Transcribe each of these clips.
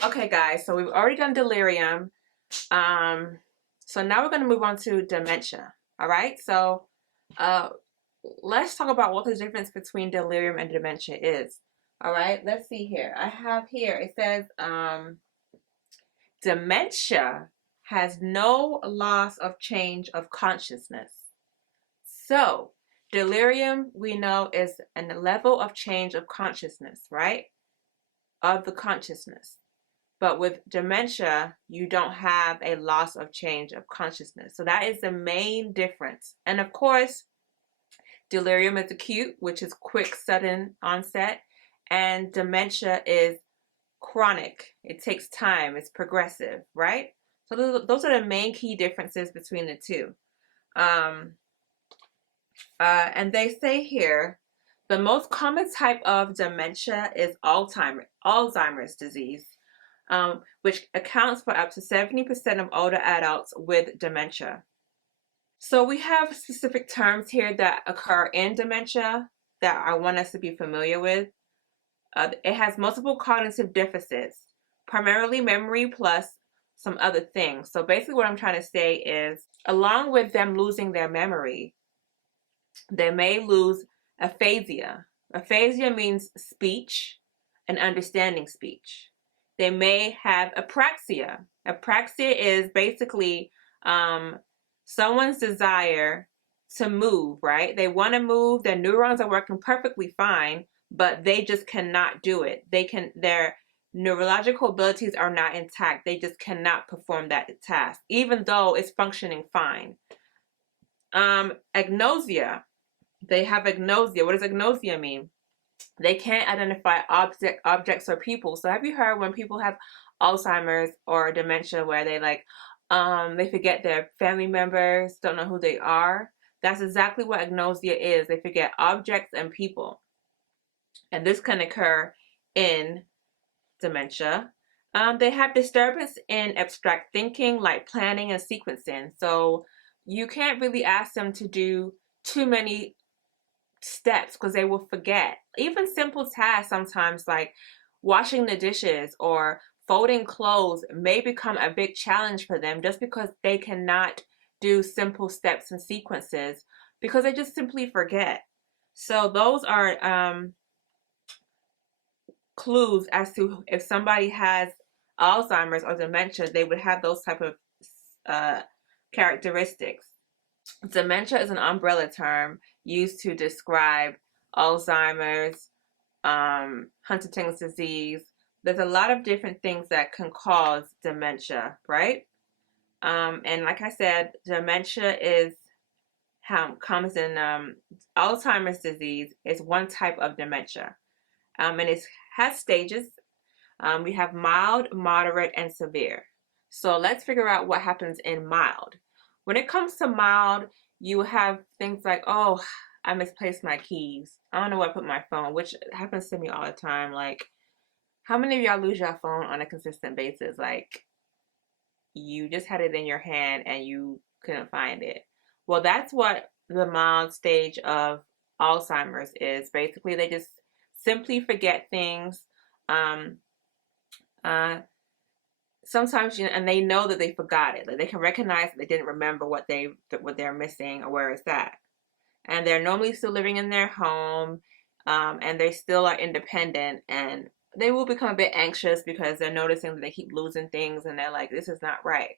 Okay, guys, so we've already done delirium. Um, so now we're going to move on to dementia. All right, so uh, let's talk about what the difference between delirium and dementia is. All right, let's see here. I have here, it says dementia has no loss of change of consciousness. So, delirium we know is a level of change of consciousness, right? Of the consciousness. But with dementia, you don't have a loss of change of consciousness. So that is the main difference. And of course, delirium is acute, which is quick, sudden onset, and dementia is chronic. It takes time, it's progressive, right? So those are the main key differences between the two. Um, and they say here, the most common type of dementia is Alzheimer's disease, which accounts for up to 70% of older adults with dementia. So we have specific terms here that occur in dementia that I want us to be familiar with. It has multiple cognitive deficits, primarily memory plus some other things. So basically what I'm trying to say is, along with them losing their memory, they may lose aphasia. Aphasia means speech and understanding speech. They may have apraxia. Apraxia is basically someone's desire to move, right? They want to move, their neurons are working perfectly fine, but they just cannot do it. Their neurological abilities are not intact. They just cannot perform that task, even though it's functioning fine. Agnosia. They have agnosia. What does agnosia mean? They can't identify objects or people. So have you heard when people have Alzheimer's or dementia where they forget their family members, don't know who they are? That's exactly what agnosia is. They forget objects and people. And this can occur in dementia. They have disturbance in abstract thinking, like planning and sequencing. So you can't really ask them to do too many steps because they will forget. Even simple tasks sometimes, like washing the dishes or folding clothes, may become a big challenge for them just because they cannot do simple steps and sequences because they just simply forget. So those are clues as to if somebody has Alzheimer's or dementia, they would have those type of uh, characteristics. Dementia is an umbrella term used to describe Alzheimer's, Huntington's disease. There's a lot of different things that can cause dementia, right? And like I said, dementia is how comes in Alzheimer's disease is one type of dementia, and it has stages. We have mild, moderate, and severe. So let's figure out what happens in mild. When it comes to mild, you have things like, oh, I misplaced my keys. I don't know where I put my phone, which happens to me all the time. Like, how many of y'all lose your phone on a consistent basis? Like, you just had it in your hand and you couldn't find it. Well, that's what the mild stage of Alzheimer's is. Basically, they just simply forget things. Um, uh, Sometimes, and they know that they forgot it. Like they can recognize that they didn't remember what they're missing or where it's at, and they're normally still living in their home, and they still are independent, and they will become a bit anxious because they're noticing that they keep losing things, and they're like, "This is not right."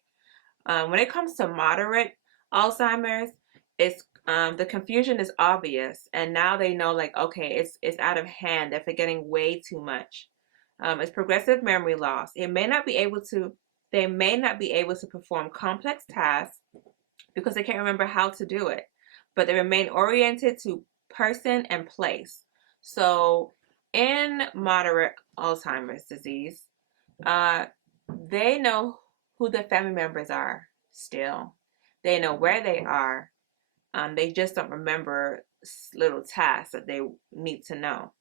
When it comes to moderate Alzheimer's, it's the confusion is obvious, and now they know like, okay, it's out of hand. They're forgetting way too much. It's progressive memory loss. They may not be able to perform complex tasks because they can't remember how to do it, but they remain oriented to person and place. So, in moderate Alzheimer's disease, uh, they know who the family members are still. They know where they are. They just don't remember little tasks that they need to know.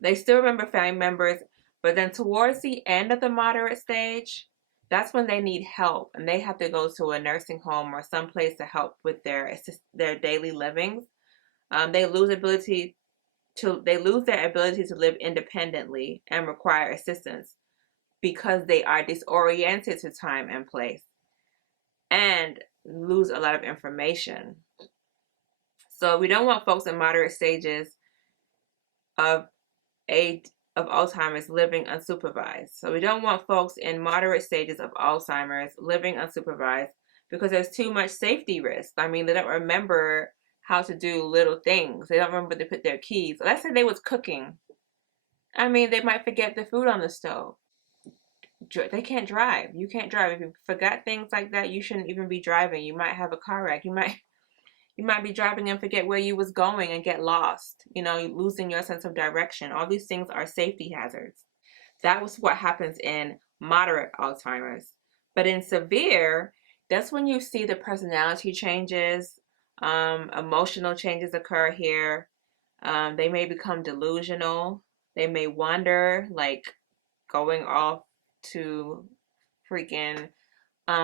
They still remember family members, but then towards the end of the moderate stage, that's when they need help and they have to go to a nursing home or someplace to help with their daily living. They lose ability they lose their ability to live independently and require assistance because they are disoriented to time and place and lose a lot of information. So we don't want folks in moderate stages of Alzheimer's living unsupervised. So we don't want folks in moderate stages of Alzheimer's living unsupervised because there's too much safety risk. I mean, they don't remember how to do little things. They don't remember to put their keys. Let's say they was cooking. I mean, they might forget the food on the stove. They can't drive. You can't drive. If you forgot things like that, you shouldn't even be driving. You might have a car wreck. You might be driving and forget where you was going and get lost, losing your sense of direction. All these things are safety hazards. That was what happens in moderate Alzheimer's. But in severe, that's when you see the personality changes, emotional changes occur here. They may become delusional. They may wander, like going off to freaking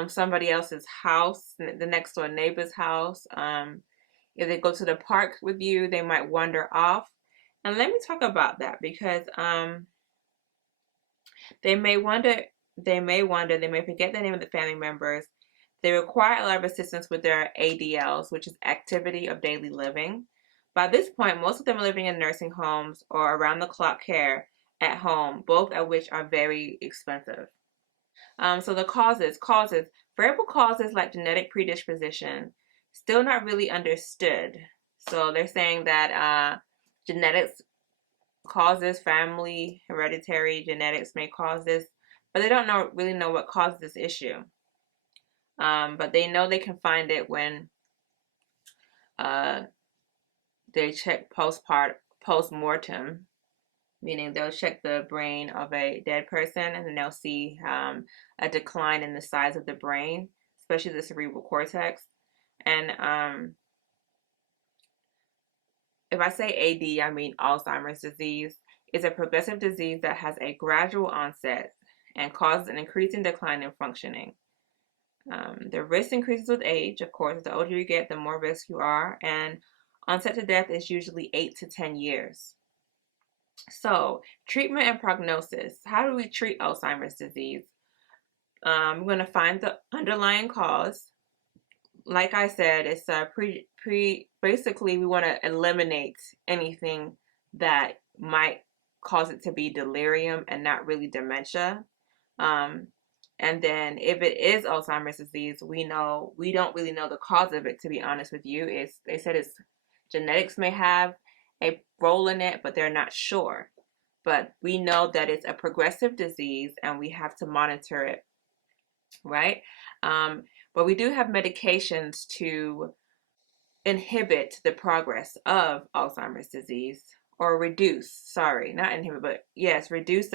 somebody else's house, the next door neighbor's house. If they go to the park with you, they might wander off. And let me talk about that because they may wander, they may forget the name of the family members. They require a lot of assistance with their ADLs, which is activity of daily living. By this point, most of them are living in nursing homes or around the clock care at home, both of which are very expensive. So the causes, variable causes like genetic predisposition, still not really understood. So they're saying that genetics causes, family, hereditary genetics may cause this, but they don't really know what causes this issue. But they know they can find it when they check post-mortem, meaning they'll check the brain of a dead person and then they'll see a decline in the size of the brain, especially the cerebral cortex. And if I say AD, I mean Alzheimer's disease. It's a progressive disease that has a gradual onset and causes an increasing decline in functioning. The risk increases with age. Of course, the older you get, the more risk you are. And onset to death is usually 8 to 10 years. So, treatment and prognosis. How do we treat Alzheimer's disease? We're going to find the underlying cause. Like I said, it's basically we want to eliminate anything that might cause it to be delirium and not really dementia. And then if it is Alzheimer's disease, we don't really know the cause of it, to be honest with you. They said it's genetics may have a role in it, but they're not sure. But we know that it's a progressive disease and we have to monitor it, right? But we do have medications to inhibit the progress of Alzheimer's disease, or reduce the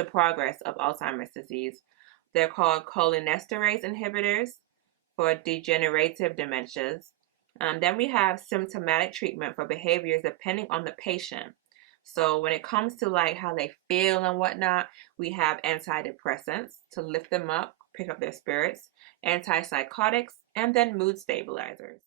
progress of Alzheimer's disease. They're called cholinesterase inhibitors for degenerative dementias. Then we have symptomatic treatment for behaviors depending on the patient. So when it comes to like how they feel and whatnot, we have antidepressants to lift them up, pick up their spirits, antipsychotics, and then mood stabilizers.